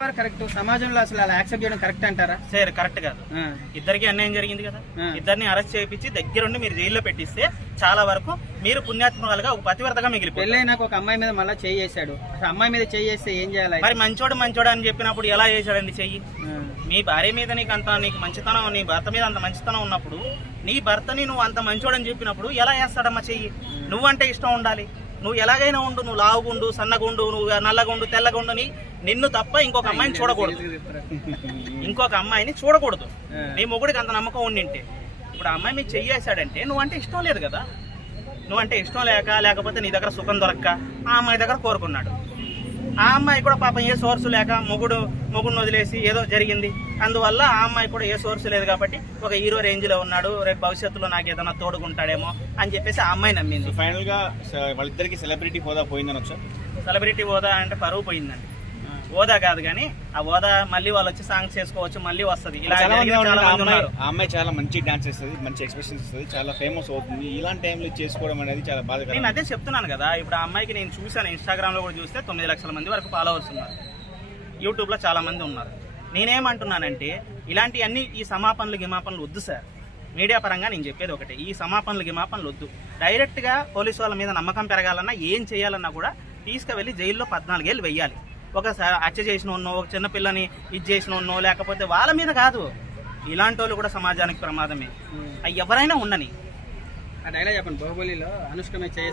Correct. సమాజంలో అసలు అలా యాక్సెప్ట్ చేయడం కరెక్ట్ అంటారా? సరే, కరెక్ట్ కాదు. ఇద్దరికి అన్యాయం జరిగింది కదా. ఇద్దరిని అరెస్ట్ చేయించి దగ్గరుండి మీరు జైల్లో పెట్టిస్తే చాలా వరకు మీరు పుణ్యాత్మకాలుగా ఒక పతివ్రతగా మిగిలిపోయి. పెళ్ళైనాక ఒక అమ్మాయి మీద మళ్ళీ చేయి చేశాడు. అమ్మాయి మీద చేయి చేస్తే ఏం చేయాలి? మరి మంచోడు అని చెప్పినప్పుడు ఎలా చేశాడండి చెయ్యి? మీ భార్య మీద నీకు మంచితనం, నీ భర్త మీద అంత మంచితనం ఉన్నప్పుడు నీ భర్తని నువ్వు అంత మంచోడని చెప్పినప్పుడు ఎలా చేస్తాడమ్మా చెయ్యి? నువ్వంటే ఇష్టం ఉండాలి. నువ్వు ఎలాగైనా ఉండు, నువ్వు లావుగుండు, సన్నగుండు, నువ్వు నల్లగుండు, తెల్లగుండు, నిన్ను తప్ప ఇంకొక అమ్మాయిని చూడకూడదు. ఇంకొక అమ్మాయిని చూడకూడదు. నీ మొగుడికి అంత నమ్మకం ఉండింటే. ఇప్పుడు ఆ అమ్మాయి మీకు చెయ్యేశాడంటే నువ్వంటే ఇష్టం లేదు కదా. నువ్వంటే ఇష్టం లేకపోతే నీ దగ్గర సుఖం దొరక్క ఆ అమ్మాయి దగ్గర కోరుకున్నాడు. ఆ అమ్మాయి కూడా పాపం ఏ సోర్సు లేక మొగుడిని వదిలేసి ఏదో జరిగింది. అందువల్ల ఆ అమ్మాయి కూడా ఏ సోర్సు లేదు కాబట్టి ఒక హీరో రేంజ్ లో ఉన్నాడు, రేపు భవిష్యత్తులో నాకు ఏదైనా తోడుకుంటాడేమో అని చెప్పేసి ఆ అమ్మాయి నమ్మింది. ఫైనల్ గా వాళ్ళిద్దరికి సెలబ్రిటీ హోదా పోయిందని వచ్చా? సెలబ్రిటీ హోదా అంటే పరువు పోయిందండి. హోదా కాదు కానీ ఆ హోదా మళ్ళీ వాళ్ళు వచ్చి సాంగ్స్ చేసుకోవచ్చు, మళ్ళీ వస్తుంది. అమ్మాయి చాలా మంచి డాన్స్ చేస్తుంది, మంచి ఎక్స్ప్రెషన్స్ ఇస్తుంది, చాలా ఫేమస్ అవుతుంది. ఇలాంటి టైంలో చేసుకోవడం అనేది చాలా బాధ. నేను అదే చెప్తున్నాను కదా. ఇప్పుడు ఆ అమ్మాయికి నేను చూసాను, ఇన్స్టాగ్రామ్ లో కూడా చూస్తే 9 లక్షల మంది వరకు ఫాలోవర్స్ ఉన్నారు. యూట్యూబ్ లో చాలా మంది ఉన్నారు. నేనేమంటున్నానంటే ఇలాంటివన్నీ ఈ గిమాపనలు వద్దు సార్. మీడియా పరంగా నేను చెప్పేది ఒకటే, ఈ గిమాపనలు వద్దు. డైరెక్ట్ గా పోలీసు వాళ్ళ మీద నమ్మకం పెరగాలన్నా ఏం చేయాలన్నా కూడా తీసుకువెళ్ళి జైల్లో 14 ఏళ్ళు వెయ్యాలి. ఒకసారి హత్య చేసిన ఉన్నో, ఒక చిన్నపిల్లని ఇది చేసిన ఉన్నో, లేకపోతే వాళ్ళ మీద కాదు, ఇలాంటి వాళ్ళు కూడా సమాజానికి ప్రమాదమే. ఎవరైనా ఉండని. ఆ డైలాగ్ చెప్పండి, బాహుబలిలో అనుష్క మీద